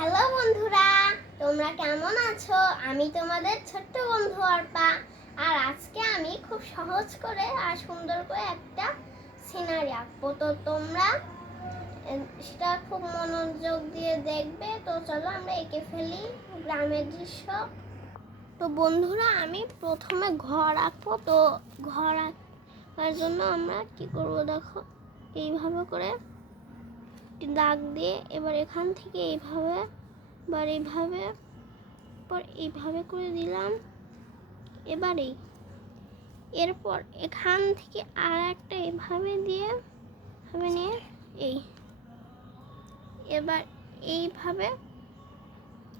Hello বন্ধুরা, তোমরা কেমন আছো? আমি তোমাদের ছোট্ট বন্ধু অর্পা। আর আজকে আমি খুব সহজ করে আর সুন্দর করে একটা সিনারি আঁকবো। তো তোমরা সেটা খুব মনোযোগ দিয়ে দেখবে। তো চলো আমরা এঁকে ফেলি গ্রামের দৃশ্য। তো বন্ধুরা, আমি প্রথমে ঘর আঁকবো। তো ঘর আঁকার জন্য আমরা কি করব দেখো, এইভাবে করে দাগ দিয়ে এবার এখান থেকে এইভাবে এইভাবে করে দিলাম। এরপর এখান থেকে আর একটা এইভাবে নিয়ে এবার এইভাবে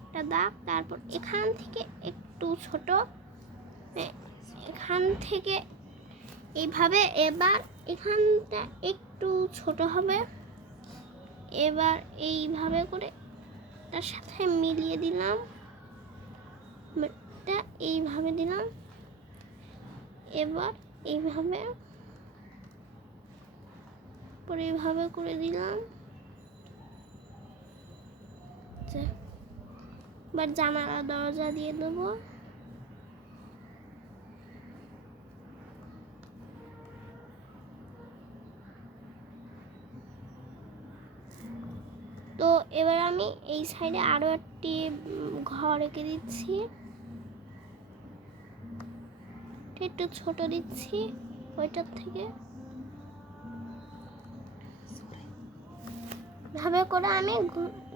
একটা দাগ। তারপর এখান থেকে একটু ছোট, এখান থেকে এইভাবে, এবার এখানটা একটু ছোট হবে। এবার এইভাবে করে তার সাথে মিলিয়ে দিলাম, এইভাবে দিলাম। এবার এইভাবে করে দিলাম। এবার জানালা দরজা দিয়ে দেবো। তো এবার আমি এই সাইডে আরো একটি ঘর এঁকে দিচ্ছি, একটু ছোট দিচ্ছি ওইটার থেকে। ভাবে করে আমি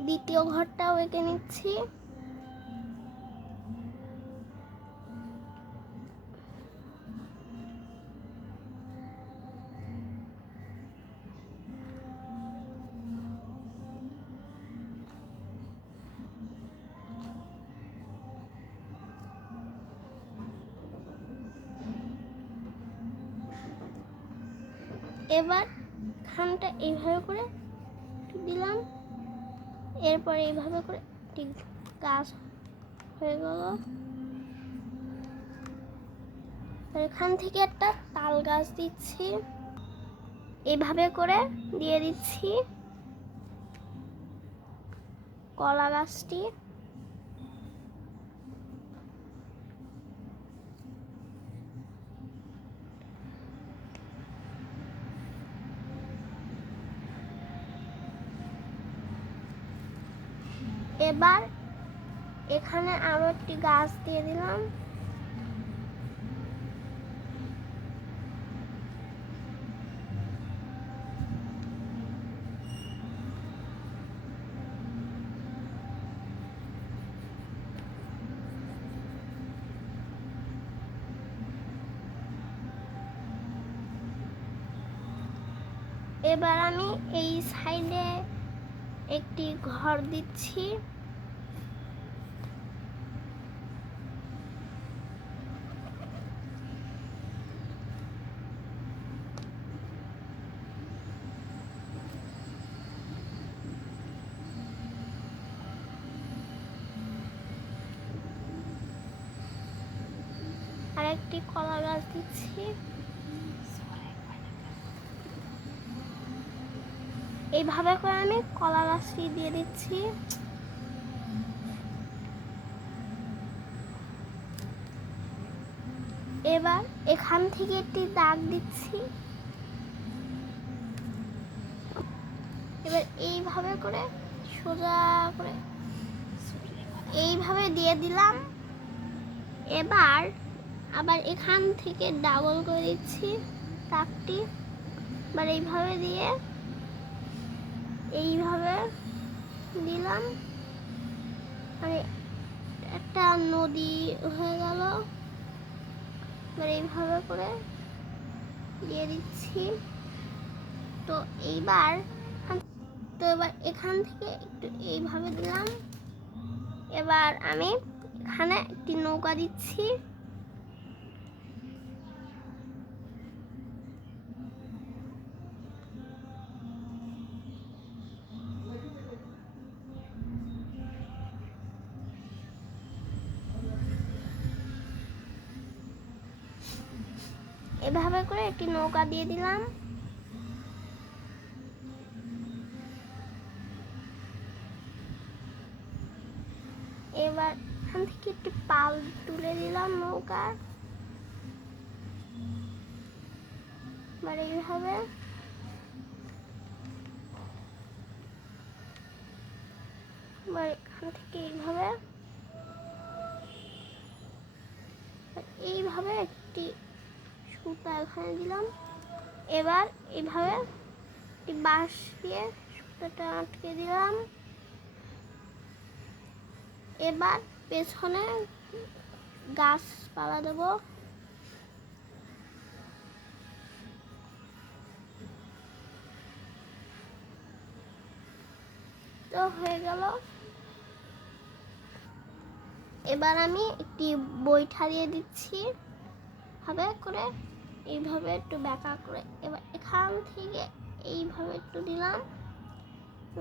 দ্বিতীয় ঘরটাও এঁকে নিচ্ছি। এবার খানটা এইভাবে করে দিলাম। এরপর এইভাবে করে ঠিক গাছ হয়ে গেল। এখান থেকে একটা তাল গাছ দিচ্ছি, এইভাবে করে দিয়ে দিচ্ছি কলা গাছটি। এবার এখানে আরো একটি গাছ দিয়ে দিলাম। এবার আমি এই সাইডে একটি ঘর দিচ্ছি। আর একটি কলা গাছ দিচ্ছি। এইভাবে করে আমি কলা গাছটি দিয়ে দিচ্ছি। এবার এখান থেকে একটি দাগ দিচ্ছি। এবার এইভাবে করে সোজা করে এইভাবে দিয়ে দিলাম। এবার আবার এখান থেকে ডাবল করে দিচ্ছি দাগটি। এবার এইভাবে দিয়ে এইভাবে দিলাম। মানে একটা নদী হয়ে গেল। এবার এইভাবে করে দিয়ে দিচ্ছি। তো এবার এখান থেকে একটু এইভাবে দিলাম। এবার আমি এখানে একটি নৌকা দিচ্ছি। এভাবে করে একটি নৌকা দিয়ে দিলাম। এবার এখান থেকে একটু পাল তুলে দিলাম নৌকার। এবার এইভাবে এখান থেকে এইভাবে একটি সুতা এখানে দিলাম। এবার এইভাবে একটি বাঁশ দিয়ে সুতাটা আটকে দিলাম। এবার পেছনে গাছপালা দেবো। তো হয়ে গেল। এবার আমি একটি বৈঠা দিয়ে দিচ্ছি ভাবে করে, এইভাবে একটু বেঁকা করে। এবার এখান থেকে এইভাবে একটু দিলাম,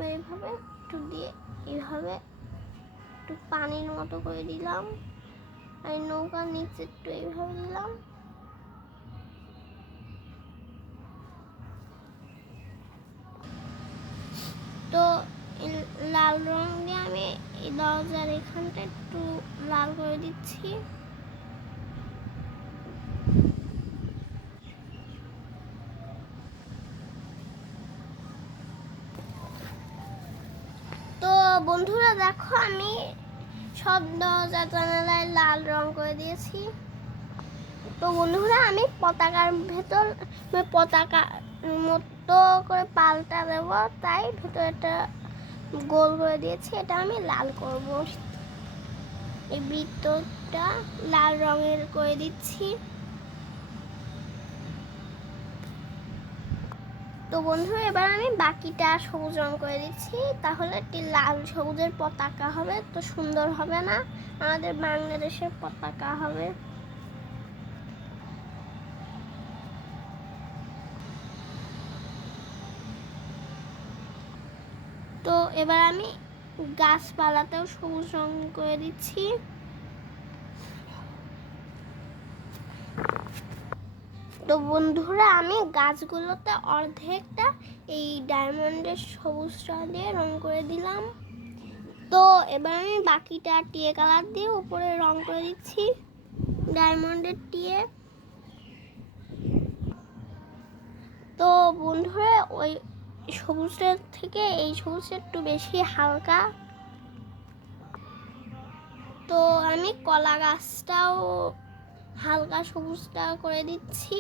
এইভাবে একটু দিয়ে এইভাবে একটু পানির মতো করে দিলাম, আর নৌকার নিচে একটু এইভাবে দিলাম। তো লাল রং দিয়ে আমি এই দরজার এখানটা একটু লাল করে দিচ্ছি। তো বন্ধুরা দেখো, আমি সব দরজা জানালায় লাল রং করে দিয়েছি। তো বন্ধুরা আমি পতাকার ভেতর পতাকা মতো করে পাল্টা দেব, তাই ভেতরটা গোল করে দিয়েছি। এটা আমি লাল করব। এই বৃত্তটা লাল রঙের করে দিচ্ছি। তো বন্ধুরা এবার আমি বাকিটা সবুজ রং করে দিচ্ছি, তাহলে একটি লাল সবুজের পতাকা হবে। তো সুন্দর হবে না? আমাদের বাংলাদেশের পতাকা হবে। তো এবার আমি গাছপালাতেও সবুজ রং করে দিচ্ছি। তো বন্ধুরা আমি গাছগুলোতে অর্ধেকটা এই ডায়মন্ডের সবুজটা দিয়ে রং করে দিলাম। তো এবার আমি বাকিটা টিয়ে কালার দিয়ে উপরে রং করে দিচ্ছি, ডায়মন্ডের টিয়ে। তো বন্ধুরা ওই সবুজটার থেকে এই সবুজটা একটু বেশি হালকা। তো আমি কলা গাছটাও হালকা সবুজটা করে দিচ্ছি।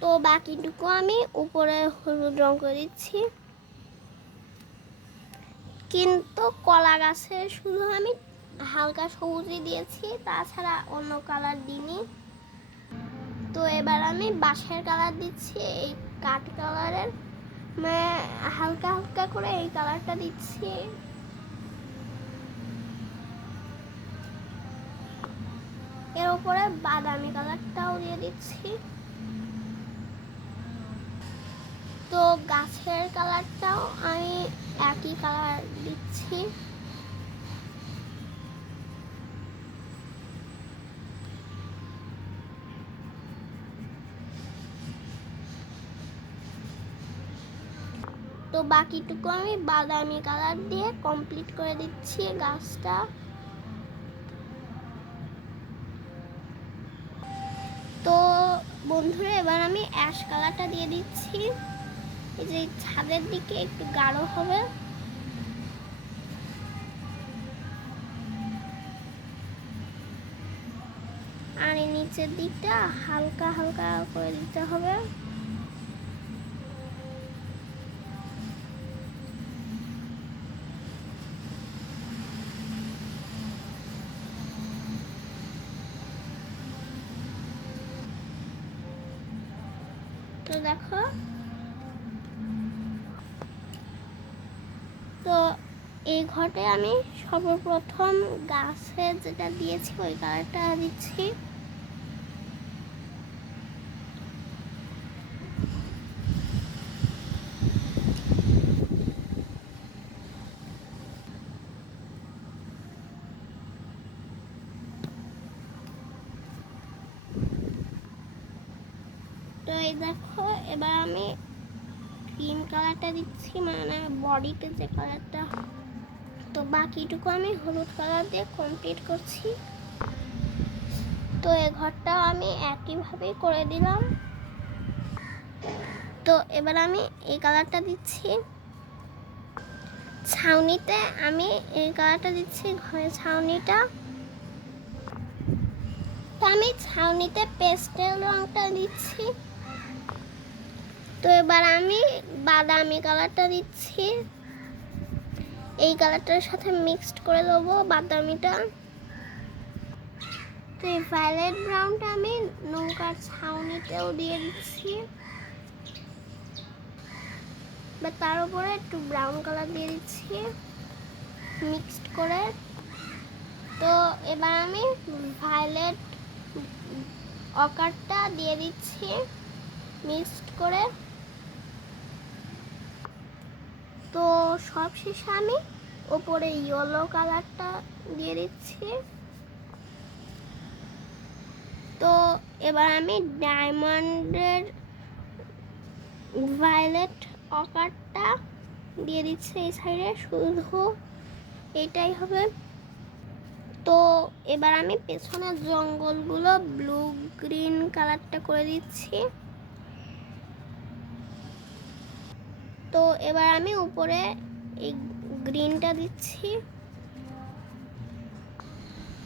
তো বাকিটুকু আমি উপরে হলুদ রং করে দিচ্ছি। কিন্তু কলা গাছে শুধু আমি হালকা সবুজই দিয়েছি, তাছাড়া অন্য কালার দিইনি। তো এবার আমি বাঁশের কালার দিচ্ছি, এই কাঠ কালারের, হালকা হালকা করে এই কালারটা দিচ্ছি। এর উপরে বাদামি কালারটাও দিয়ে দিচ্ছি। তো গাছের কালারটাও আমি একই কালার দিচ্ছি। তো বাকিটুকু আমি বাদামি কালার দিয়ে কমপ্লিট করে দিচ্ছি গাছটা। তো বন্ধুরা এবার আমি অ্যাশ কালারটা দিয়ে দিচ্ছি, এই যে ছাদের দিকে একটু গাঢ় হবে। আর এই নিচের দিকটা হালকা হালকা করে দিতে হবে। তো দেখো, তো এই ঘটে আমি সর্বপ্রথম গাছে যেটা দিয়েছি ওই কালারটা দিচ্ছি। তো এই দেখো, এবার আমি ক্রিম কালারটা দিচ্ছি, মানে বডিতে যে কালারটা। তো বাকিটুকু আমি হলুদ কালার দিয়ে কমপ্লিট করছি। তো এই ঘরটা আমি একইভাবে করে দিলাম। তো এবার আমি এই কালারটা দিচ্ছি ছাউনিতে, আমি এই কালারটা দিচ্ছি ঘরের ছাউনিটা। তো আমি ছাউনিতে পেস্টেল রংটা দিচ্ছি। তো এবার আমি বাদামি কালারটা দিচ্ছি, এই কালারটার সাথে মিক্সড করে দেবো বাদামিটা। তো এই ভায়োলেট ব্রাউনটা আমি নৌকার ছাউনিতেও দিয়ে দিচ্ছি, বা তার উপরে একটু ব্রাউন কালার দিয়ে দিচ্ছি মিক্সড করে। তো এবার আমি ভায়োলেট অকারটা দিয়ে দিচ্ছি মিক্সড করে। তো সব শেষে আমি উপরে ইয়েলো কালারটা দিয়ে দিচ্ছি। তো এবার আমি ডায়মন্ডের ভায়োলেট অকারটা দিয়ে দিচ্ছি এই সাইডে, শুধু এটাই হবে। তো এবার আমি পেছনের জঙ্গলগুলো ব্লু গ্রিন কালারটা করে দিচ্ছি। তো এবার আমি উপরে এই গ্রিনটা দিচ্ছি,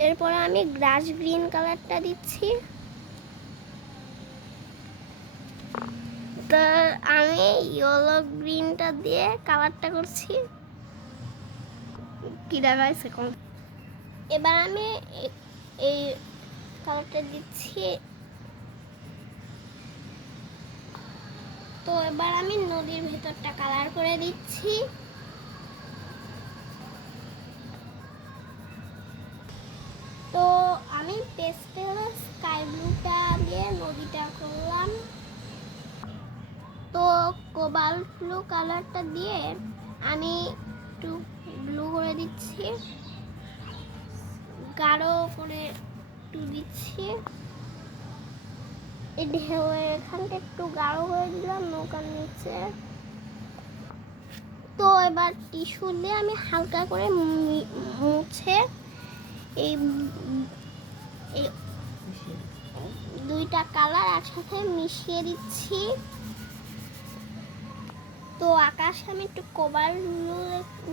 এরপরে আমি গ্রাস গ্রিন কালারটা দিচ্ছি। তো আমি ইয়েলো গ্রিনটা দিয়ে কালারটা করছি, কি দেখাইছে কম। এবার আমি এই কালারটা দিচ্ছি। তো এবার আমি নদীর ভেতরটা কালার করে দিচ্ছি। তো আমি পেস্টেল স্কাই ব্লুটা দিয়ে নদীটা করলাম। তো কোবাল্ট ব্লু কালারটা দিয়ে আমি একটু ব্লু করে দিচ্ছি, গাঢ় করে একটু দিচ্ছি। এই ঢেউ এখানটা একটু গাঢ় করে দিলাম নৌকার নিচে। তো এবার টিস্যু দিয়ে আমি হালকা করে মুছে এই দুইটা কালার একসাথে মিশিয়ে দিচ্ছি। তো আকাশে আমি একটু কোবাল্ট ব্লু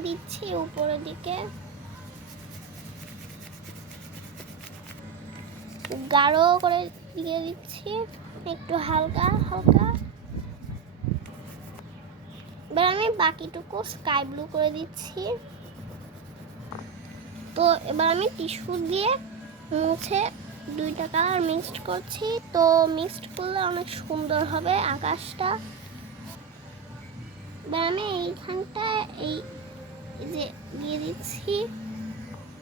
দিচ্ছি উপরের দিকে, গাঢ় করে দিয়ে দিচ্ছি একটু হালকা হালকা। এবার আমি বাকিটুকু স্কাই ব্লু করে দিচ্ছি। তো এবার আমি টিস্যু দিয়ে মুছে দুইটা কালার মিক্সড করছি। তো মিক্সড করলে অনেক সুন্দর হবে আকাশটা। এবার আমি এইখানটা এই যে দিয়ে দিচ্ছি।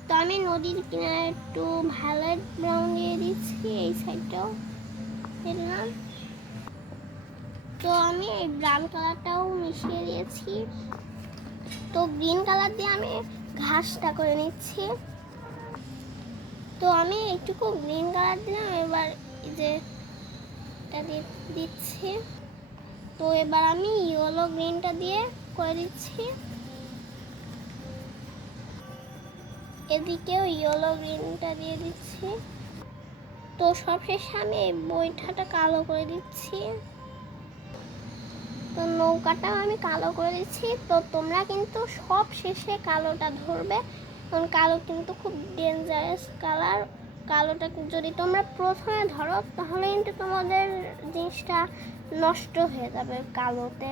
তো আমি নদীর কিনারে একটু ভায়োলেট ব্রাউন দিয়ে দিচ্ছি, এই সাইডটাও দিলাম। তো আমি এই ব্রাউন কালারটাও মিশিয়ে দিয়েছি। তো গ্রিন কালার দিয়ে আমি ঘাসটা করে নিচ্ছি। তো আমি একটুকু গ্রিন কালার দিলাম, এবার এই যে এটা দিচ্ছি। তো এবার আমি ইয়েলো গ্রিনটা দিয়ে করে দিচ্ছি, এদিকেও ইয়েলো গ্রিনটা দিয়ে দিচ্ছি। তো সবশেষে আমি এই বৈঠাটা কালো করে দিচ্ছি। তো নৌকাটাও আমি কালো করে দিচ্ছি। তো তোমরা কিন্তু সব শেষে কালোটা ধরবে, কারণ কালো কিন্তু খুব ডেঞ্জারাস কালার। কালোটা যদি তোমরা প্রথমে ধরো তাহলে কিন্তু তোমাদের জিনিসটা নষ্ট হয়ে যাবে কালোতে,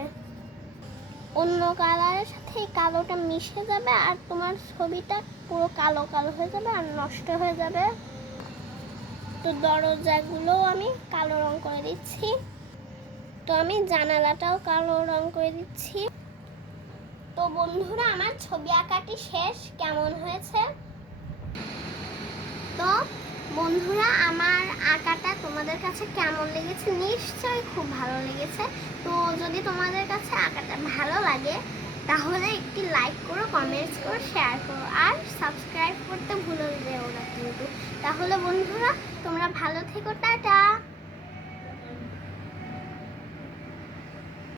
অন্য কালারের সাথে এই কালোটা মিশে যাবে আর তোমার ছবিটা পুরো কালো কালো হয়ে যাবে আর নষ্ট হয়ে যাবে। তো দরজাগুলো আমি কালো রং করে দিচ্ছি। তো আমি জানালাটাও কালো রং করে দিচ্ছি। তো বন্ধুরা আমার ছবি আঁকাটি শেষ, কেমন হয়েছে? তো বন্ধুরা আমার আঁকাটা তোমাদের কাছে কেমন লেগেছে? নিশ্চয়ই খুব ভালো লেগেছে। তো যদি তোমাদের কাছে আঁকাটা ভালো লাগে তাহলে একটি লাইক করো, কমেন্টস করো, শেয়ার করো আর সাবস্ক্রাইব করতে ভুলো যেও না কিন্তু। তাহলে বন্ধুরা তোমরা ভালো থেকো, টাটা।